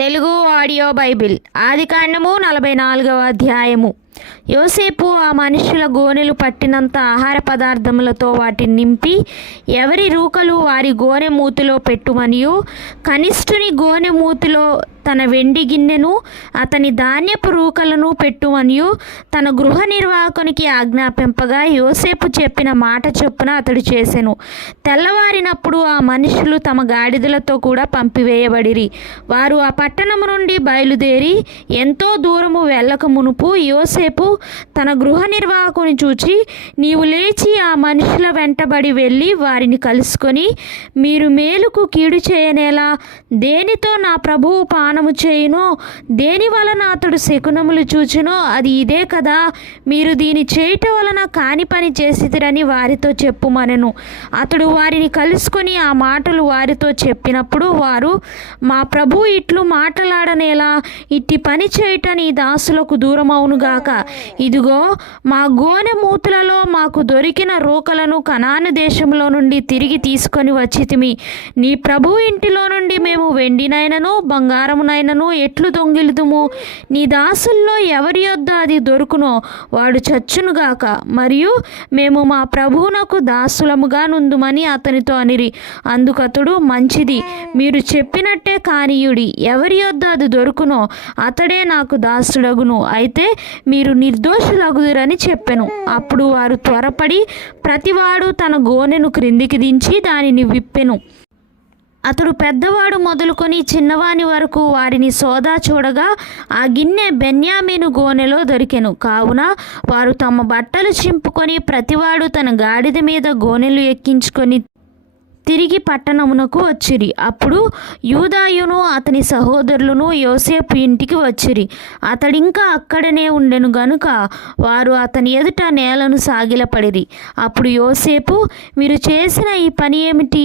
Telugu audio Bible ఆదికాండము 44వ అధ్యాయము. యోసేపు ఆ మనుషుల గోనెలు పట్టినంత ఆహార పదార్థములతో వాటిని నింపి ఎవరి రూకలు వారి గోనె మూతిలో పెట్టుమనియు, కనిష్ఠుని గోనె మూతిలో తన వెండి గిన్నెను అతని ధాన్యపు రూకలను పెట్టుమనియు తన గృహ నిర్వాహకునికి ఆజ్ఞాపింపగా యోసేపు చెప్పిన మాట చొప్పున అతడు చేసెను. తెల్లవారినప్పుడు ఆ మనుషులు తమ గాడిదలతో కూడా పంపివేయబడిరి. వారు ఆ పట్టణము నుండి బయలుదేరి ఎంతో దూరము వెళ్ళక మునుపు యోసేపు తన గృహ నిర్వాహకుని చూచి, నీవు లేచి ఆ మనుషుల వెంటబడి వెళ్ళి వారిని కలుసుకొని, మీరు మేలుకు కీడు చేయనేలా దేనితో నా ప్రభువు పానము చేయునో, దేని వలన అతడు శకునములు చూచునో అది ఇదే కదా, మీరు దీని చేయుట వలన కాని పని చేసితిరని వారితో చెప్పుమనెను. అతడు వారిని కలుసుకొని ఆ మాటలు వారితో చెప్పినప్పుడు వారు, మా ప్రభువు ఇట్లు మాటలాడనేలా, ఇట్టి పని చేయుట నీ దాసులకు దూరమవునుగాక. ఇదిగో మా గోనె మూతులలో మాకు దొరికిన రూకలను కనాను దేశంలో నుండి తిరిగి తీసుకొని వచ్చితిమి. నీ ప్రభు ఇంటిలో నుండి మేము వెండినైనను బంగారమునైనను ఎట్లు దొంగిలుదుము? నీ దాసుల్లో ఎవరి యొద్ద అది దొరుకునో వాడు చచ్చునుగాక, మరియు మేము మా ప్రభువునకు దాసులముగా నుందుమని అతనితో అనిరి. అందుకతడు, మంచిది, మీరు చెప్పినట్టే కానీయుడి, ఎవరి యొద్ద అది దొరుకునో అతడే నాకు దాసుడగును, అయితే మీరు నిర్దోషులగుదురని చెప్పెను. అప్పుడు వారు త్వరపడి ప్రతివాడు తన గోనెను క్రిందికి దించి దానిని విప్పెను. అతడు పెద్దవాడు మొదలుకొని చిన్నవాని వరకు వారిని సోదా చూడగా ఆ గిన్నె బెన్యామీను గోనెలో దొరికెను. కావున వారు తమ బట్టలు చింపుకొని ప్రతివాడు తన గాడిద మీద గోనెలు ఎక్కించుకొని తిరిగి పట్టణమునకు వచ్చిరి. అప్పుడు యూదాయును అతని సహోదరులను యోసేపు ఇంటికి వచ్చిరి. అతడింకా అక్కడనే ఉండెను గనుక వారు అతని ఎదుట నేలను సాగిలపడిరి. అప్పుడు యోసేపు, మీరు చేసిన ఈ పని ఏమిటి?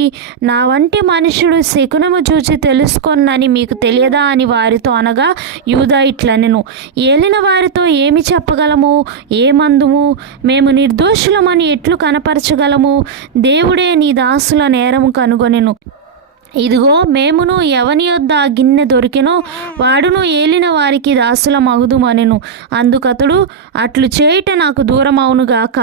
నా వంటి మనుషుడు శకునము చూచి తెలుసుకొనని మీకు తెలియదా అని వారితో అనగా, యూదా ఇట్లనెను, ఏలిన వారితో ఏమి చెప్పగలము? ఏమందుము? మేము నిర్దోషులమని ఎట్లు కనపరచగలము? దేవుడే నీ దాసుల నేరము కనుగొనెను. ఇదిగో మేమును ఎవని యొద్ద ఆ గిన్నె దొరికెనో వాడును ఏలిన వారికి దాసులమగుదుమనెను. అందుకతడు, అట్లు చేయుట నాకు దూరమవునుగాక.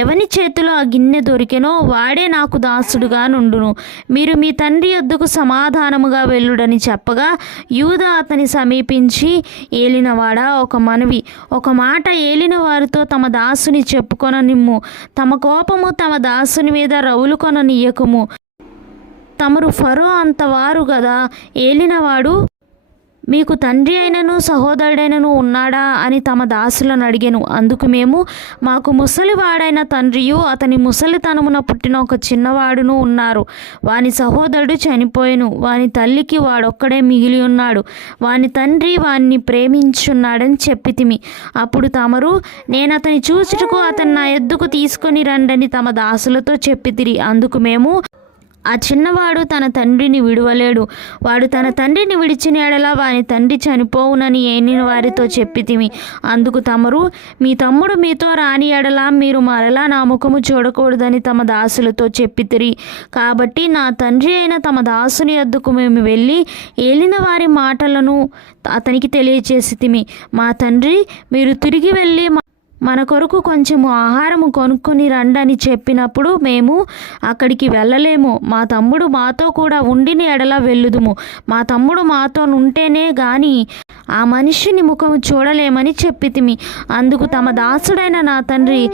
ఎవని చేతిలో ఆ గిన్నె దొరికెనో వాడే నాకు దాసుడుగా నుండును. మీరు మీ తండ్రి యొద్దకు సమాధానముగా వెళ్ళుడని చెప్పగా, యూదా అతని సమీపించి, ఏలినవాడా, ఒక మనవి, ఒక మాట ఏలిన వారితో తమ దాసుని చెప్పుకొననిమ్ము. తమ కోపము తమ దాసుని మీద రవులుకొననీయకుము. తమరు ఫరో అంతవారు గదా. ఏలినవాడు మీకు తండ్రి అయినను సహోదరుడైనను ఉన్నాడా అని తమ దాసులను అడిగెను. అందుకు మేము, మాకు ముసలివాడైన తండ్రియు అతని ముసలితనమున పుట్టిన ఒక చిన్నవాడును ఉన్నారు. వాని సహోదరుడు చనిపోయెను. వాని తల్లికి వాడొక్కడే మిగిలి ఉన్నాడు. వాని తండ్రి వాణ్ణి ప్రేమించున్నాడని చెప్పితిమి. అప్పుడు తమరు, నేను అతని చూచుటకు అతన్ని నా ఎద్దుకు తీసుకొని రండని తమ దాసులతో చెప్పితిరి. అందుకు మేము, ఆ చిన్నవాడు తన తండ్రిని విడువలేడు. వాడు తన తండ్రిని విడిచిన ఎడల వాని తండ్రి చనిపోవునని ఏలిన వారితో చెప్పితిమి. అందుకు తమరు, మీ తమ్ముడు మీతో రాని ఎడల మీరు మరలా నా ముఖము చూడకూడదని తమ దాసులతో చెప్పితిరి. కాబట్టి నా తండ్రి అయిన తమ దాసుని యొద్దకు మేము వెళ్ళి ఏలిన వారి మాటలను అతనికి తెలియచేసితిమి. మా తండ్రి, మీరు తిరిగి వెళ్ళి మన కొరకు కొంచెము ఆహారము కొనుక్కొని రండని చెప్పినప్పుడు మేము, అక్కడికి వెళ్ళలేము. మా తమ్ముడు మాతో కూడా ఉండిన ఎడల వెళ్ళుదుము. మా తమ్ముడు మాతో ఉంటేనే గాని ఆ మనిషిని ముఖము చూడలేమని చెప్పితిమి. అందుకు తమ దాసుడైన నా తండ్రి,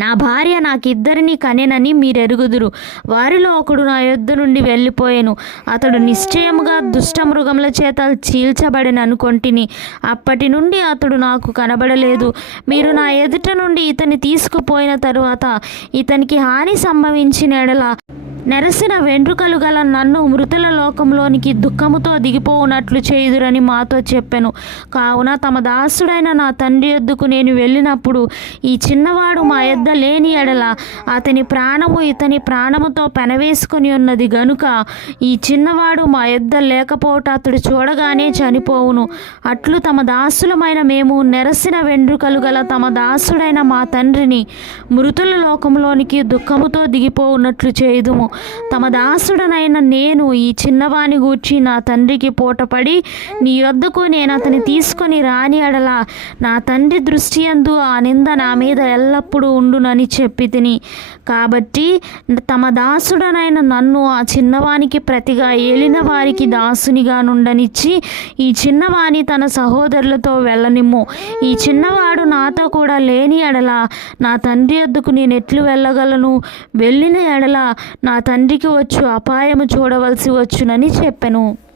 నా భార్య నాకిద్దరిని కనెనని మీరెరుగుదురు. వారిలో ఒకడు నా యొద్ద నుండి వెళ్ళిపోయెను. అతడు నిశ్చయముగా దుష్టమృగముల చేత చీల్చబడెననుకొంటిని. అప్పటి నుండి అతడు నాకు కనబడలేదు. మీరు నా ఎదుట నుండి ఇతని తీసుకుపోయిన తరువాత ఇతనికి హాని సంభవించిన ఎడల నెరసిన వెంట్రుకలు గల నన్ను మృతుల లోకంలోనికి దుఃఖముతో దిగిపోవునట్లు చేయుదురని మాతో చెప్పెను. కావున తమ దాసుడైన నా తండ్రి యొద్దకు నేను వెళ్ళినప్పుడు, ఈ చిన్నవాడు మా యొద్ద లేని ఎడల అతని ప్రాణము ఇతని ప్రాణముతో పెనవేసుకొని ఉన్నది గనుక ఈ చిన్నవాడు మా యొద్ద లేకపోవట అతడు చూడగానే చనిపోవును. అట్లు తమ దాసులమైన మేము నెరసిన వెంట్రుకలు గల తమ దాసుడైన మా తండ్రిని మృతుల లోకంలోనికి దుఃఖముతో దిగిపోవునట్లు చేయుదుము. తమ దాసుడనైన నేను ఈ చిన్నవాని గూర్చి నా తండ్రికి పూటపడి నీ యొద్దకు నేను అతని తీసుకొని రాని ఎడల నా తండ్రి దృష్టి యందు ఆ నింద నా మీద ఎల్లప్పుడూ ఉండునని చెప్పి తిని. కాబట్టి తమ దాసుడనైన నన్ను ఆ చిన్నవానికి ప్రతిగా ఏలిన వారికి దాసునిగా నుండనిచ్చి ఈ చిన్నవాని తన సహోదరులతో వెళ్ళనిమ్ము. ఈ చిన్నవాడు నాతో కూడా లేని ఎడల నా తండ్రి వద్దకు నేను ఎట్లు వెళ్ళగలను? వెళ్ళిన ఎడల నా తండ్రికి వచ్చు అపాయము చూడవలసి వచ్చునని చెప్పెను.